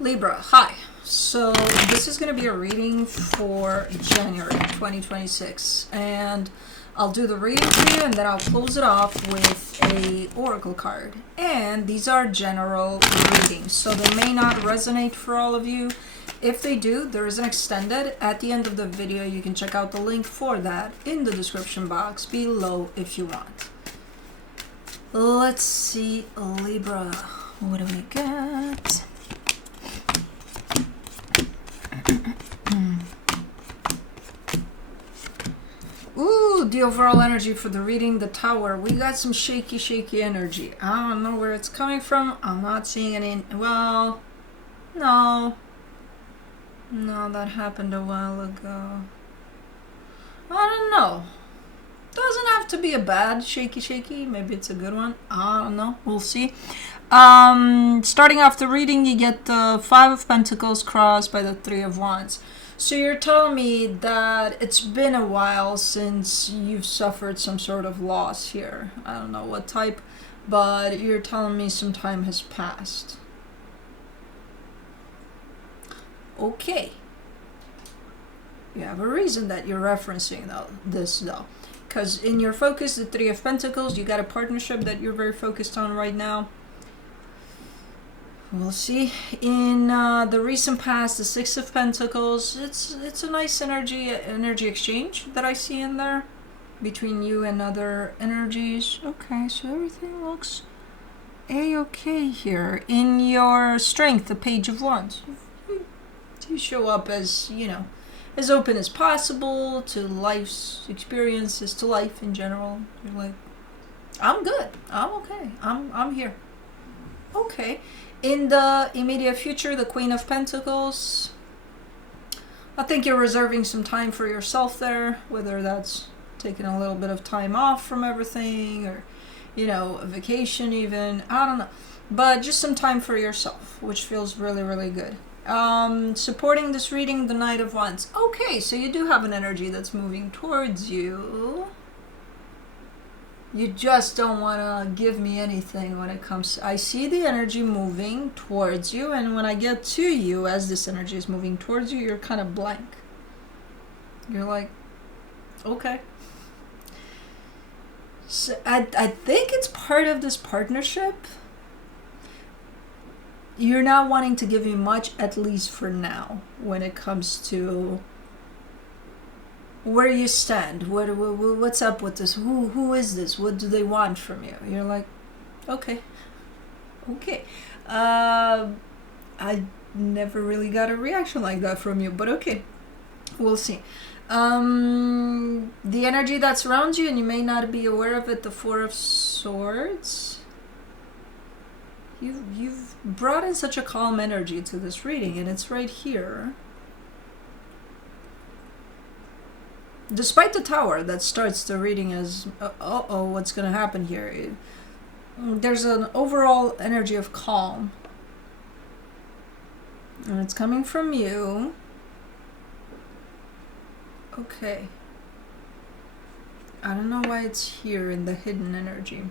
Libra, hi. So this is going to be a reading for January 2026, and I'll do the reading for you and then I'll close it off with a oracle card. And these are general readings, so they may not resonate for all of you. If they do, there is an extended at the end of the video. You can check out the link for that in the description box below if you want. Let's see, Libra, what do we got? Ooh, the overall energy for the reading, the Tower. We got some shaky energy. I don't know where it's coming from. I'm not seeing any. Well, no, that happened a while ago. I don't know. Doesn't have to be a bad shaky. Maybe it's a good one. I don't know. We'll see. Starting off the reading, you get the Five of Pentacles crossed by the Three of Wands. So you're telling me that it's been a while since you've suffered some sort of loss here. I don't know what type, but you're telling me some time has passed. Okay. You have a reason that you're referencing this though. Because in your focus, the Three of Pentacles, you got a partnership that you're very focused on right now. We'll see. In the recent past, the Six of Pentacles, it's a nice energy exchange that I see in there between you and other energies. Okay, so everything looks a-okay here. In your strength, the Page of Wands, you show up as, you know, as open as possible to life's experiences, to life in general. You're like, I'm good. I'm okay. I'm here. Okay. In the immediate future, the Queen of Pentacles, I think you're reserving some time for yourself there, whether that's taking a little bit of time off from everything or, you know, a vacation even. I don't know. But just some time for yourself, which feels really good. Supporting this reading, the Knight of Wands. Okay, so you do have an energy that's moving towards you. You just don't want to give me anything when it comes. I see the energy moving towards you, and when I get to you, as this energy is moving towards you, you're kind of blank. You're like, okay. So I think it's part of this partnership. You're not wanting to give me much, at least for now, when it comes to where you stand. What's up with this? Who is this? What do they want from you? You're like, okay. I never really got a reaction like that from you, but okay, we'll see. The energy that surrounds you, and you may not be aware of it, the Four of Swords. You've brought in such a calm energy to this reading, and it's right here. Despite the Tower that starts the reading as, what's going to happen here? There's an overall energy of calm. And it's coming from you. Okay. I don't know why it's here in the hidden energy.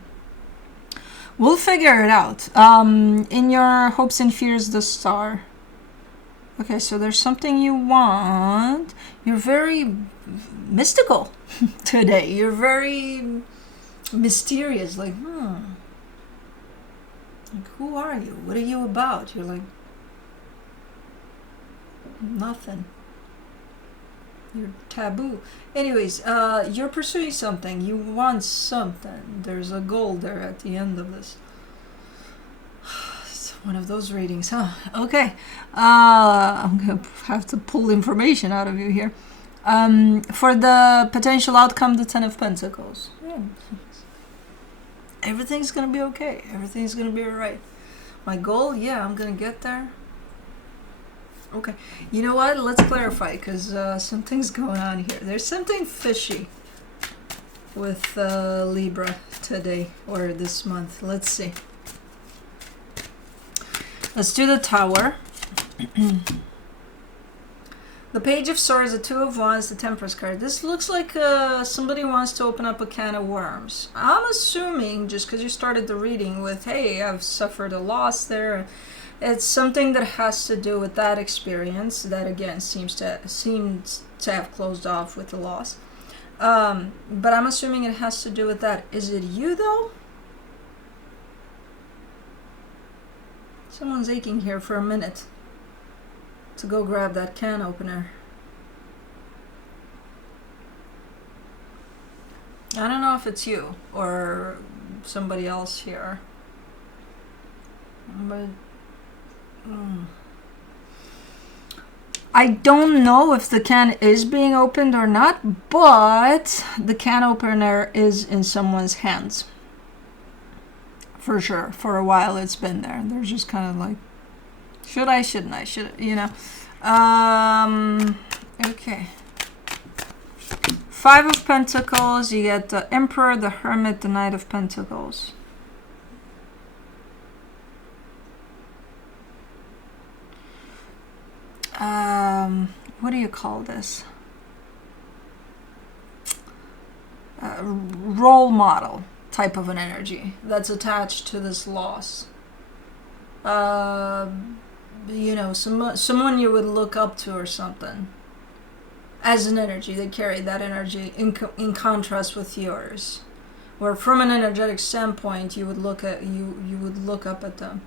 We'll figure it out. In your hopes and fears, the Star. Okay, so there's something you want. You're very mystical today. You're very mysterious. Like, like, who are you? What are you about? You're like, nothing. You're taboo. Anyways, you're pursuing something. You want something. There's a goal there at the end of this. It's one of those readings, huh? Okay. I'm going to have to pull information out of you here. For the potential outcome, the Ten of Pentacles. Yeah. Everything's going to be okay. Everything's going to be all right. My goal, yeah, I'm going to get there. Okay, you know what? Let's clarify, because something's going on here. There's something fishy with Libra today, or this month. Let's see. Let's do the Tower. The Page of Swords, the Two of Wands, the Temperance card. This looks like somebody wants to open up a can of worms. I'm assuming, just because you started the reading with, hey, I've suffered a loss there, It's something that has to do with that experience that again seems to have closed off with the loss. But I'm assuming it has to do with that. Is it you though? Someone's aching here for a minute to go grab that can opener. I don't know if it's you or somebody else here. But I don't know if the can is being opened or not, but the can opener is in someone's hands. For sure. For a while it's been there. They're just kind of like, should I, shouldn't I, should I, you know. Okay. 5 of Pentacles, you get the Emperor, the Hermit, the Knight of Pentacles. What do you call this? Role model type of an energy that's attached to this loss. You know, someone you would look up to or something. As an energy, they carry that energy in contrast with yours. Where from an energetic standpoint, you would look at you would look up at them.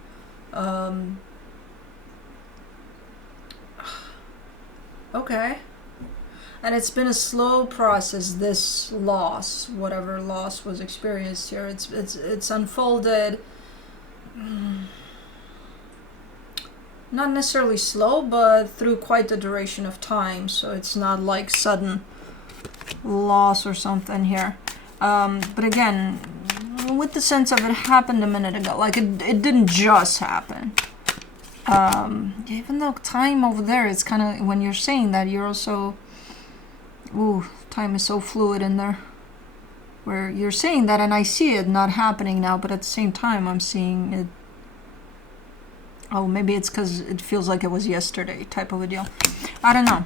Okay. And it's been a slow process, this loss, whatever loss was experienced here. It's unfolded, not necessarily slow, but through quite the duration of time. So it's not like sudden loss or something here. But again, with the sense of it happened a minute ago, like it didn't just happen. Even though time over there, it's kind of, when you're saying that, you're also, ooh, time is so fluid in there. Where you're saying that and I see it not happening now, but at the same time I'm seeing it. Oh, maybe it's because it feels like it was yesterday type of a deal. I don't know.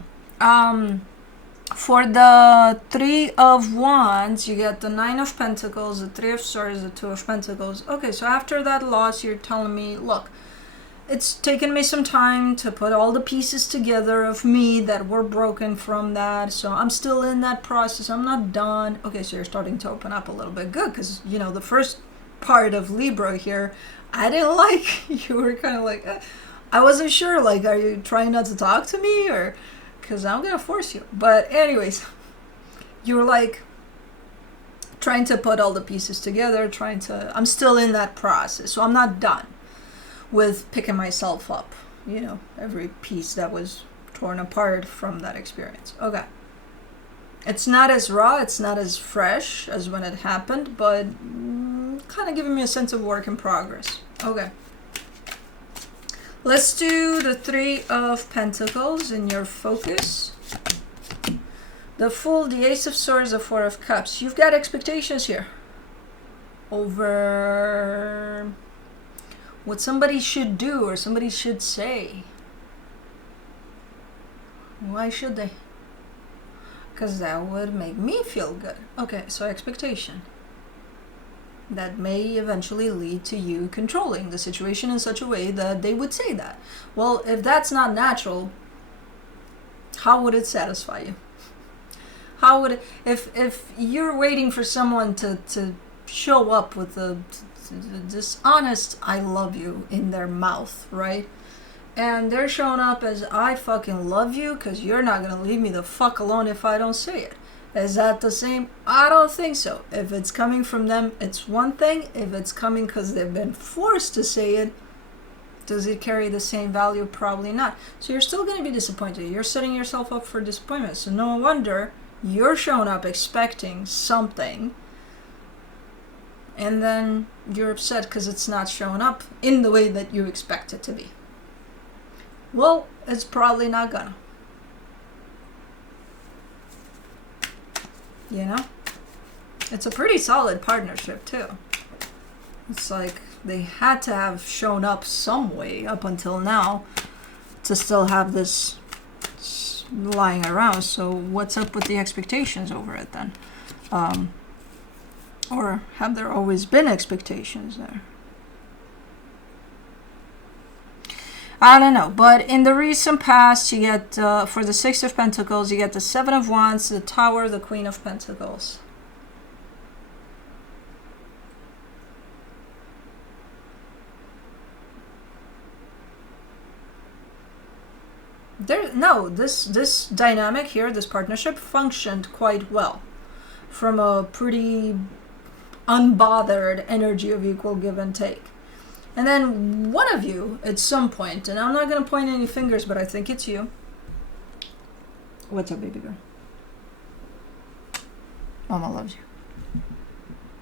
For the 3 of Wands, you get the 9 of Pentacles, the 3 of Swords, the 2 of Pentacles. Okay, so after that loss, you're telling me, look, it's taken me some time to put all the pieces together of me that were broken from that. So I'm still in that process. I'm not done. Okay, so you're starting to open up a little bit. Good, because, you know, the first part of Libra here, I didn't like. You were kind of like, I wasn't sure. Like, are you trying not to talk to me? Or, because I'm going to force you. But anyways, you were like trying to put all the pieces together, I'm still in that process. So I'm not done with picking myself up, you know, every piece that was torn apart from that experience. Okay. It's not as raw, it's not as fresh as when it happened, but kind of giving me a sense of work in progress. Okay. Let's do the 3 of Pentacles in your focus. The Fool, the Ace of Swords, the 4 of Cups. You've got expectations here over what somebody should do or somebody should say. Why should they? Because that would make me feel good. Okay, so expectation. That may eventually lead to you controlling the situation in such a way that they would say that. Well, if that's not natural, how would it satisfy you? How would it, if you're waiting for someone to show up with this honest I love you in their mouth, right? And they're showing up as I fucking love you because you're not going to leave me the fuck alone if I don't say it. Is that the same? I don't think so. If it's coming from them, it's one thing. If it's coming because they've been forced to say it, does it carry the same value? Probably not. So you're still going to be disappointed. You're setting yourself up for disappointment. So no wonder you're showing up expecting something, and then you're upset because it's not showing up in the way that you expect it to be. Well, it's probably not gonna. You know? It's a pretty solid partnership, too. It's like they had to have shown up some way up until now to still have this lying around. So what's up with the expectations over it then? Or have there always been expectations there? I don't know, but in the recent past, you get, for the Six of Pentacles, you get the Seven of Wands, the Tower, the Queen of Pentacles. This dynamic here, this partnership, functioned quite well from a pretty unbothered energy of equal give and take. And then one of you, at some point, and I'm not going to point any fingers, but I think it's you. What's up, baby girl? Mama loves you.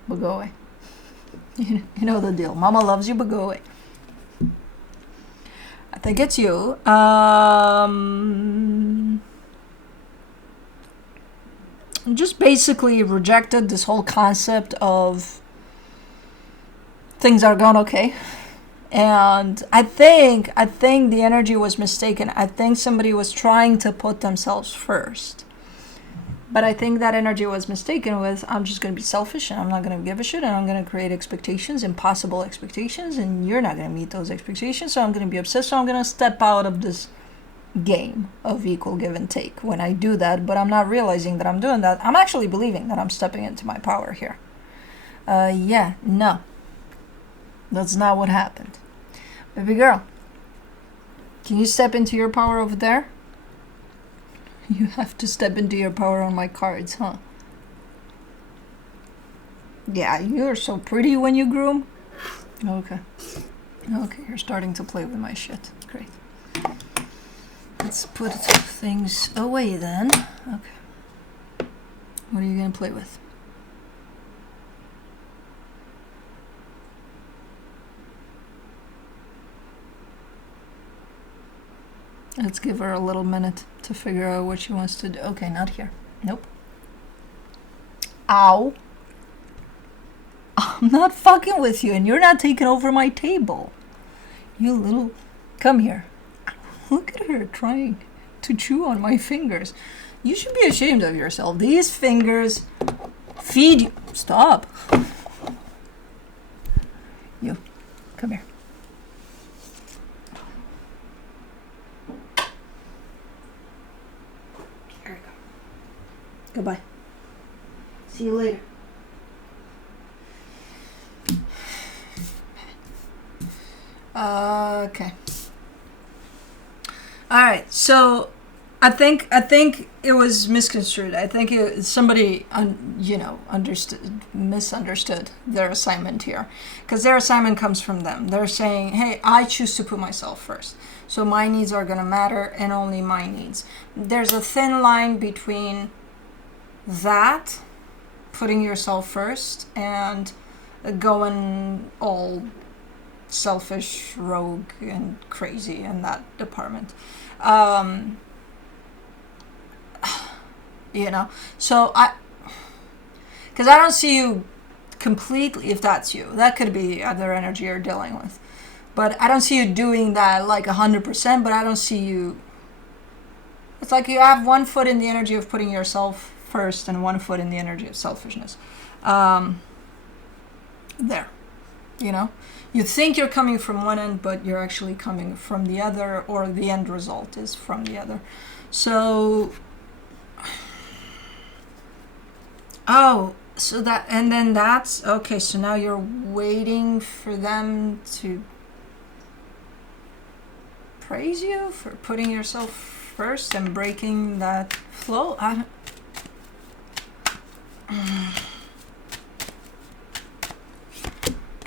But go away. You know the deal. Mama loves you, but go away. I think it's you. Just basically rejected this whole concept of things are going okay. And I think the energy was mistaken. I think somebody was trying to put themselves first. But I think that energy was mistaken with, I'm just going to be selfish and I'm not going to give a shit and I'm going to create expectations, impossible expectations, and you're not going to meet those expectations, so I'm going to be obsessed, so I'm going to step out of this game of equal give and take. When I do that, but I'm not realizing that I'm doing that, I'm actually believing that I'm stepping into my power here. Yeah, no. That's not what happened. Baby girl, can you step into your power over there? You have to step into your power on my cards, huh? Yeah, you're so pretty when you groom. Okay. Okay, you're starting to play with my shit. Great. Let's put things away then. Okay. What are you gonna play with? Let's give her a little minute to figure out what she wants to do. Okay, not here. Nope. Ow. I'm not fucking with you, and you're not taking over my table. You little... Come here. Look at her trying to chew on my fingers. You should be ashamed of yourself. These fingers feed you. Stop. You. Come here. Goodbye. See you later. Okay. All right. So, I think it was misconstrued. I think somebody misunderstood their assignment here, because their assignment comes from them. They're saying, "Hey, I choose to put myself first, so my needs are gonna matter, and only my needs." There's a thin line between that, putting yourself first, and going all selfish, rogue, and crazy in that department. So because I don't see you completely, if that's you, that could be other energy you're dealing with, but I don't see you doing that like 100%, but I don't see you, it's like you have one foot in the energy of putting yourself first and one foot in the energy of selfishness. There, you think you're coming from one end, but you're actually coming from the other, or the end result is from the other. So, so that, and then that's, okay, so now you're waiting for them to praise you for putting yourself first and breaking that flow. I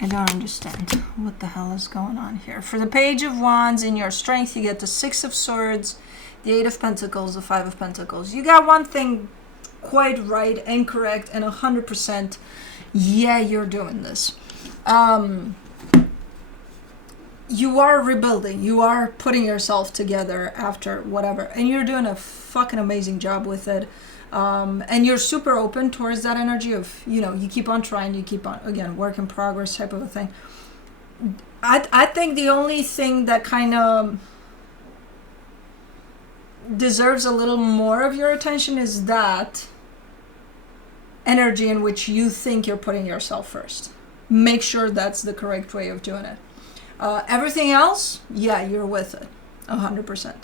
don't understand what the hell is going on here. For the Page of Wands, in your strength, you get the Six of Swords, the Eight of Pentacles, the Five of Pentacles. You got one thing quite right and correct, and 100%, yeah, you're doing this. You are rebuilding. You are putting yourself together after whatever, and you're doing a fucking amazing job with it. And you're super open towards that energy of, you keep on trying, you keep on, again, work in progress type of a thing. I think the only thing that kind of deserves a little more of your attention is that energy in which you think you're putting yourself first. Make sure that's the correct way of doing it. Everything else, yeah, you're with it 100%.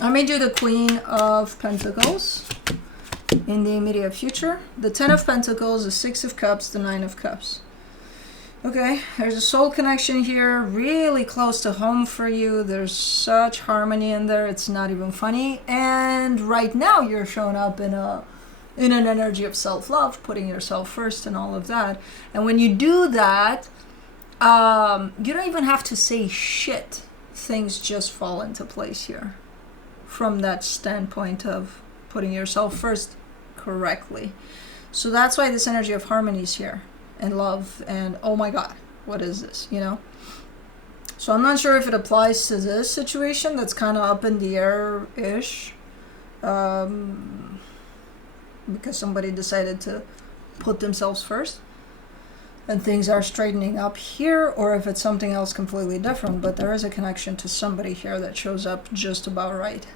Let me do the Queen of Pentacles in the immediate future. The 10 of Pentacles, the 6 of Cups, the 9 of Cups. Okay, there's a soul connection here, really close to home for you. There's such harmony in there, it's not even funny. And right now you're showing up in an energy of self-love, putting yourself first and all of that. And when you do that, you don't even have to say shit. Things just fall into place here from that standpoint of putting yourself first correctly. So that's why this energy of harmony is here, and love, and oh my god, what is this, you know? So I'm not sure if it applies to this situation that's kind of up in the air-ish, because somebody decided to put themselves first and things are straightening up here, or if it's something else completely different. But there is a connection to somebody here that shows up just about right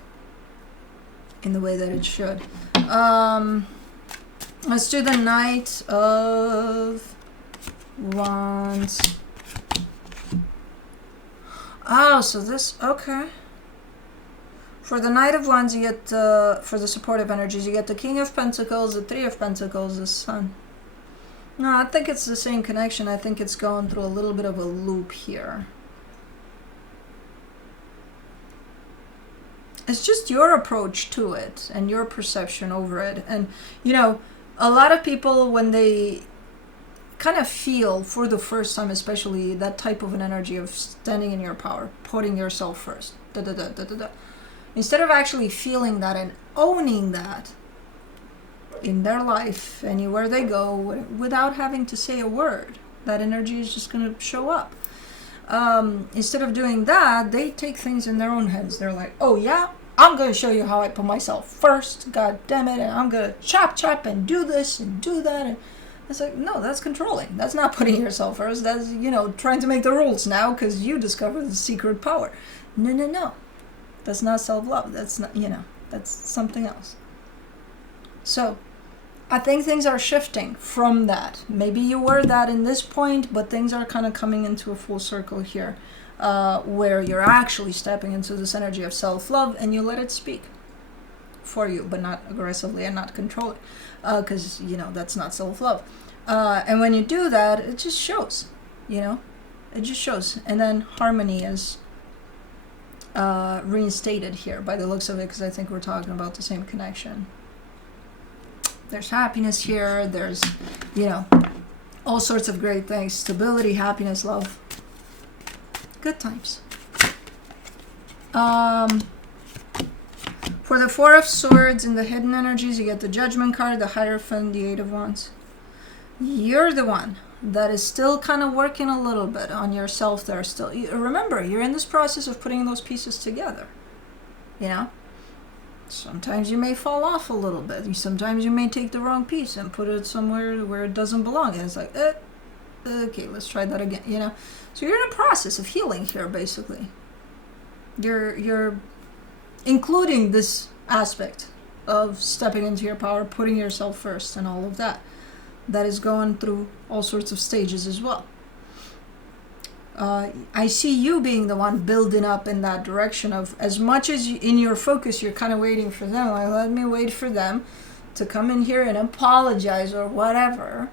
in the way that it should. Let's do the Knight of Wands. Oh, so this, okay. For the Knight of Wands, you get, for the supportive energies, you get the King of Pentacles, the Three of Pentacles, the Sun. No, I think it's the same connection. I think it's going through a little bit of a loop here. It's just your approach to it and your perception over it. And, you know, a lot of people, when they kind of feel for the first time, especially that type of an energy of standing in your power, putting yourself first, instead of actually feeling that and owning that in their life, anywhere they go, without having to say a word, that energy is just going to show up. Instead of doing that, they take things in their own hands. They're like, oh yeah, I'm going to show you how I put myself first, god damn it, and I'm going to chop and do this and do that. And it's like, no, that's controlling. That's not putting yourself first. That's, you know, trying to make the rules now because you discovered the secret power. No. That's not self-love. That's not, you know, that's something else. So I think things are shifting from that. Maybe you were that in this point, but things are kind of coming into a full circle here, where you're actually stepping into this energy of self-love and you let it speak for you, but not aggressively and not control it, because, you know, that's not self-love. And when you do that, it just shows, you know, it just shows. And then harmony is reinstated here by the looks of it, because I think we're talking about the same connection. There's happiness here. There's, you know, all sorts of great things. Stability, happiness, love. Good times. For the Four of Swords in the hidden energies, you get the Judgment card, the Hierophant, the Eight of Wands. You're the one that is still kind of working a little bit on yourself there still. Remember, you're in this process of putting those pieces together, you know? Sometimes you may fall off a little bit. Sometimes you may take the wrong piece and put it somewhere where it doesn't belong. And it's like, okay, let's try that again, you know? So you're in a process of healing here, basically. You're including this aspect of stepping into your power, putting yourself first and all of that. That is going through all sorts of stages as well. I see you being the one building up in that direction of, as much as in your focus, you're kind of waiting for them. Like, let me wait for them to come in here and apologize or whatever.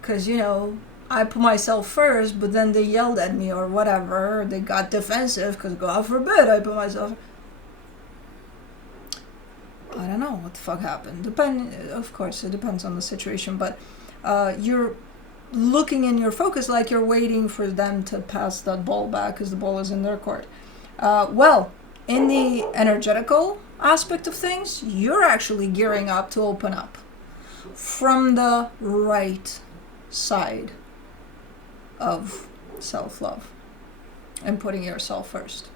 Because, you know, I put myself first, but then they yelled at me or whatever. Or they got defensive because, God forbid, I put myself. I don't know what the fuck happened. Of course, it depends on the situation. But you're looking in your focus like you're waiting for them to pass that ball back because the ball is in their court. Well, in the energetical aspect of things, you're actually gearing up to open up from the right side of self-love and putting yourself first.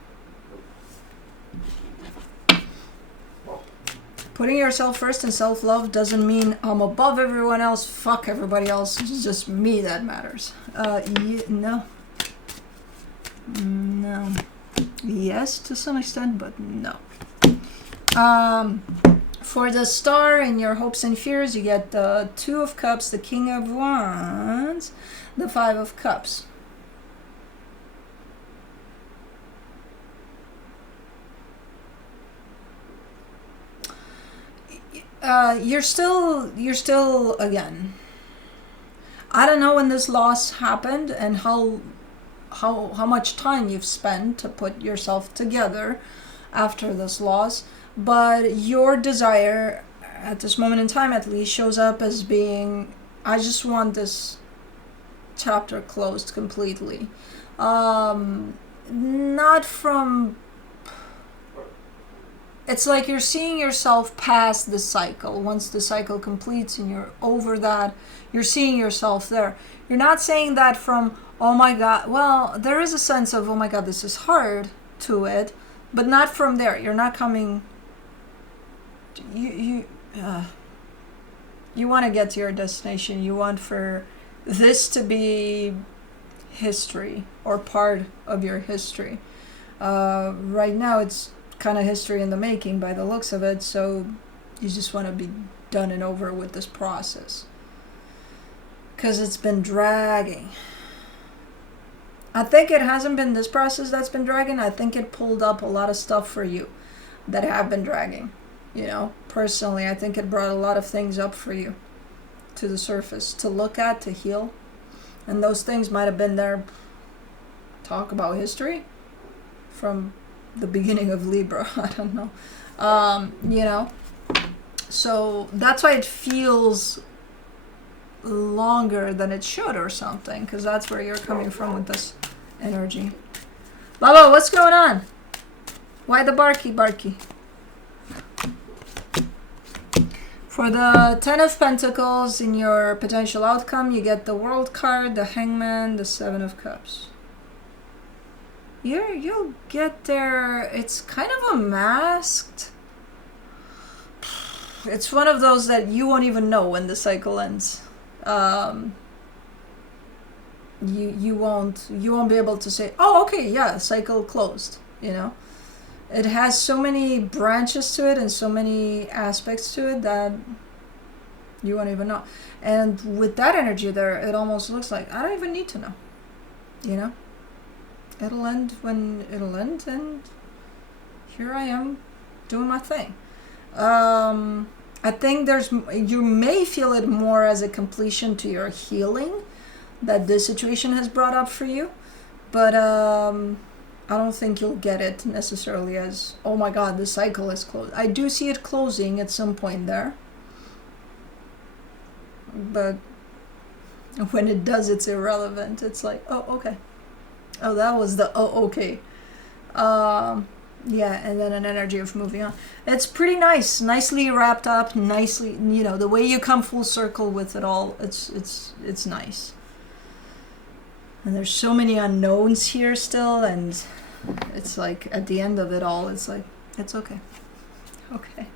Putting yourself first and self-love doesn't mean I'm above everyone else, fuck everybody else, it's just me that matters. No. Yes, to some extent, but no. For the star in your hopes and fears, you get the Two of Cups, the King of Wands, the Five of Cups. You're still again. I don't know when this loss happened and how much time you've spent to put yourself together after this loss, but your desire at this moment in time at least shows up as being, I just want this chapter closed completely. Not from, it's like you're seeing yourself past the cycle. Once the cycle completes and you're over that, you're seeing yourself there. You're not saying that from, oh my God, well, there is a sense of, oh my God, this is hard to it, but not from there. You're not coming, you want to get to your destination. You want for this to be history or part of your history. Right now it's kind of history in the making by the looks of it, so you just want to be done and over with this process because it's been dragging. I think it hasn't been this process that's been dragging. I think it pulled up a lot of stuff for you that have been dragging. You know, personally, I think it brought a lot of things up for you to the surface to look at, to heal, and those things might have been there. Talk about history from the beginning of Libra. I don't know. You know, so that's why it feels longer than it should or something, because that's where you're coming from with this energy. Baba, what's going on? Why the barky? For the Ten of Pentacles in your potential outcome, you get the World card, the Hangman, the Seven of Cups. You'll get there. It's kind of a masked. It's one of those that you won't even know when the cycle ends. You won't be able to say, oh, okay, yeah, cycle closed. You know, it has so many branches to it and so many aspects to it that you won't even know. And with that energy there, it almost looks like I don't even need to know. You know. It'll end when it'll end, and here I am doing my thing. I think you may feel it more as a completion to your healing that this situation has brought up for you, but I don't think you'll get it necessarily as, oh my God, the cycle is closed. I do see it closing at some point there, but when it does, it's irrelevant. It's like, oh, okay. Oh, that was the, oh, okay. Yeah, and then an energy of moving on. It's pretty nice. Nicely wrapped up, nicely, you know, the way you come full circle with it all, it's nice. And there's so many unknowns here still, and it's like, at the end of it all, it's like, it's okay. Okay.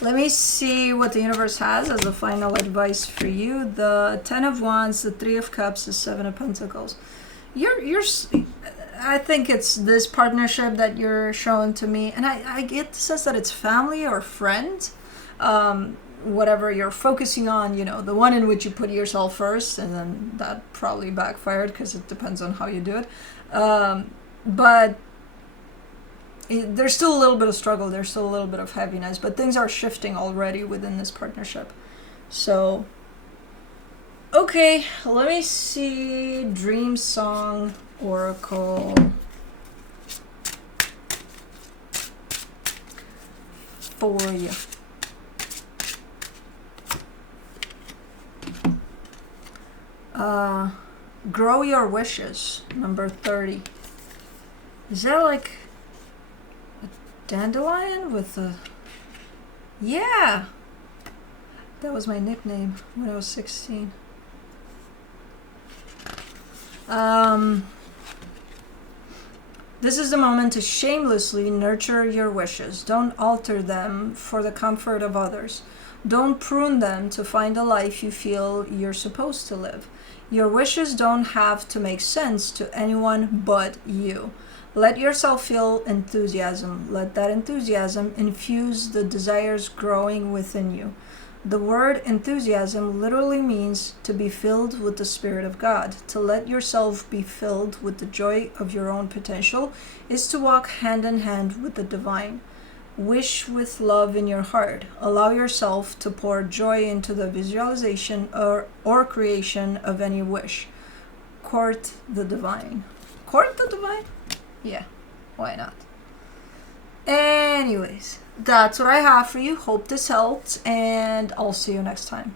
Let me see what the universe has as a final advice for you. The Ten of Wands, the Three of Cups, the Seven of Pentacles. I think it's this partnership that you're showing to me, and I get the sense that it's family or friends. Whatever you're focusing on, you know, the one in which you put yourself first, and then that probably backfired because it depends on how you do it. But there's still a little bit of struggle, there's still a little bit of heaviness, but things are shifting already within this partnership. So, okay, let me see. Dream Song Oracle. For you. Grow Your Wishes, number 30. Is that like dandelion with a, yeah, that was my nickname when I was 16. This is the moment to shamelessly nurture your wishes. Don't alter them for the comfort of others. Don't prune them to find a life you feel you're supposed to live. Your wishes don't have to make sense to anyone but you. Let yourself feel enthusiasm. Let that enthusiasm infuse the desires growing within you. The word enthusiasm literally means to be filled with the Spirit of God. To let yourself be filled with the joy of your own potential is to walk hand in hand with the divine. Wish with love in your heart. Allow yourself to pour joy into the visualization or creation of any wish. Court the divine. Court the divine? Yeah, why not? Anyways, that's what I have for you. Hope this helped, and I'll see you next time.